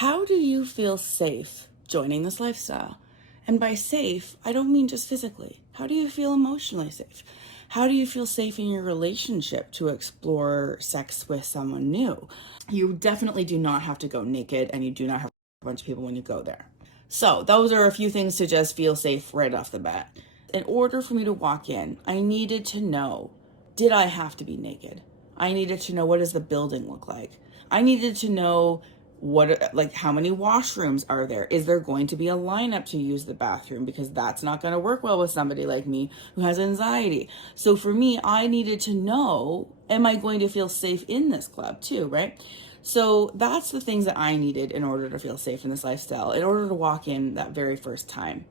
How do you feel safe joining this lifestyle? And by safe, I don't mean just physically. How do you feel emotionally safe? How do you feel safe in your relationship to explore sex with someone new? You definitely do not have to go naked, and you do not have a bunch of people when you go there. So those are a few things to just feel safe right off the bat. In order for me to walk in, I needed to know, did I have to be naked? I needed to know, what does the building look like? I needed to know how many washrooms are there? Is there going to be a lineup to use the bathroom? Because that's not going to work well with somebody like me who has anxiety. So for me, I needed to know, am I going to feel safe in this club too, right? So that's the things that I needed in order to feel safe in this lifestyle, in order to walk in that very first time.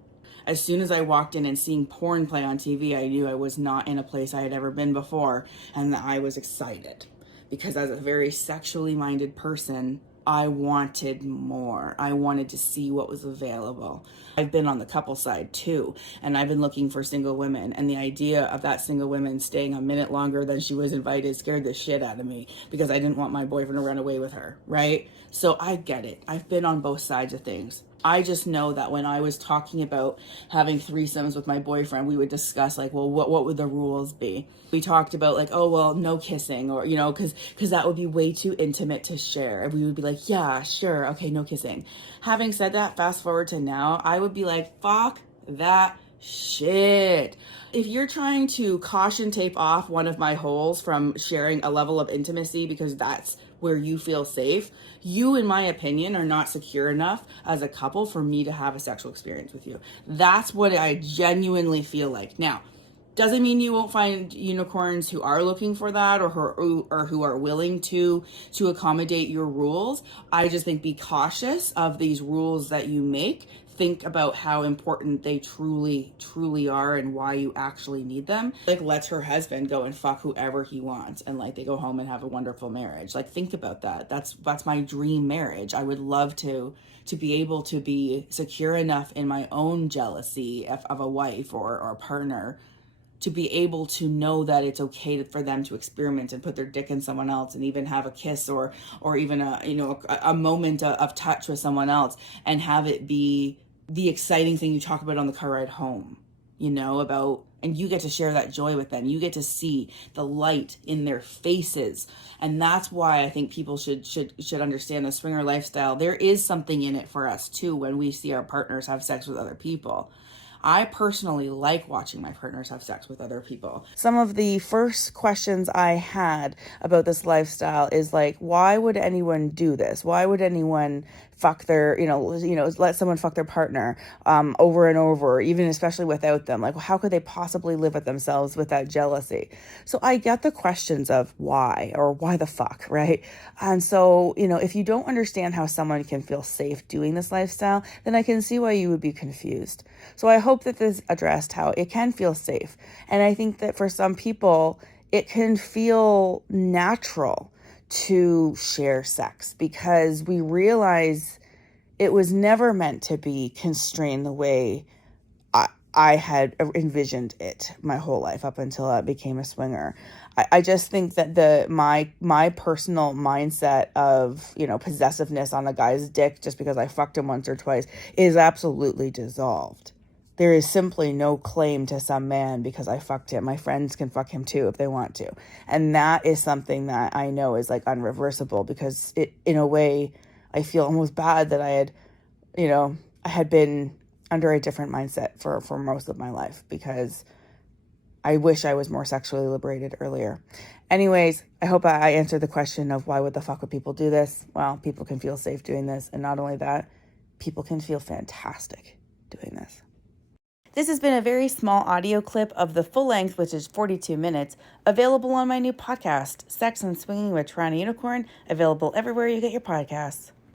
As soon as I walked in and seeing porn play on TV, I knew I was not in a place I had ever been before, and that I was excited. Because as a very sexually minded person, I wanted more. I wanted to see what was available. I've been on the couple side too, and I've been looking for single women, and the idea of that single woman staying a minute longer than she was invited scared the shit out of me, because I didn't want my boyfriend to run away with her, right? So I get it. I've been on both sides of things. I just know that when I was talking about having threesomes with my boyfriend, we would discuss like, well, what would the rules be? We talked about like, oh, well, no kissing, or, you know, because that would be way too intimate to share. And we would be like, yeah, sure. Okay, no kissing. Having said that, fast forward to now, I would be like, fuck that shit. If you're trying to caution tape off one of my holes from sharing a level of intimacy because that's where you feel safe, you, in my opinion, are not secure enough as a couple for me to have a sexual experience with you. That's what I genuinely feel like. Now, doesn't mean you won't find unicorns who are looking for that, or who are willing to accommodate your rules. I just think, be cautious of these rules that you make. Think about how important they truly are, and why you actually need them. Like, lets her husband go and fuck whoever he wants, and like they go home and have a wonderful marriage. Like, think about that. That's my dream marriage. I would love to be able to be secure enough in my own jealousy of a wife or a partner, to be able to know that it's okay for them to experiment and put their dick in someone else, and even have a kiss or even a moment of touch with someone else, and have it be the exciting thing you talk about on the car ride home, and you get to share that joy with them. You get to see the light in their faces. And that's why I think people should understand the swinger lifestyle. There is something in it for us too when we see our partners have sex with other people. I personally like watching my partners have sex with other people. Some of the first questions I had about this lifestyle is like, why would anyone do this? Why would anyone fuck their, let someone fuck their partner over and over, even especially without them? Like, how could they possibly live with themselves with that jealousy? So I get the questions of why, or why the fuck, right? And so, if you don't understand how someone can feel safe doing this lifestyle, then I can see why you would be confused. So I hope that this addressed how it can feel safe. And I think that for some people, it can feel natural to share sex, because we realize it was never meant to be constrained the way I had envisioned it my whole life up until I became a swinger. I just think that my personal mindset of, possessiveness on a guy's dick just because I fucked him once or twice is absolutely dissolved. There is simply no claim to some man because I fucked him. My friends can fuck him too if they want to. And that is something that I know is like unreversible, because it, in a way, I feel almost bad that I had been under a different mindset for most of my life, because I wish I was more sexually liberated earlier. Anyways, I hope I answered the question of why would the fuck would people do this? Well, people can feel safe doing this. And not only that, people can feel fantastic doing this. This has been a very small audio clip of the full length, which is 42 minutes, available on my new podcast, Sex and Swinging with TorontoUnicorn, available everywhere you get your podcasts.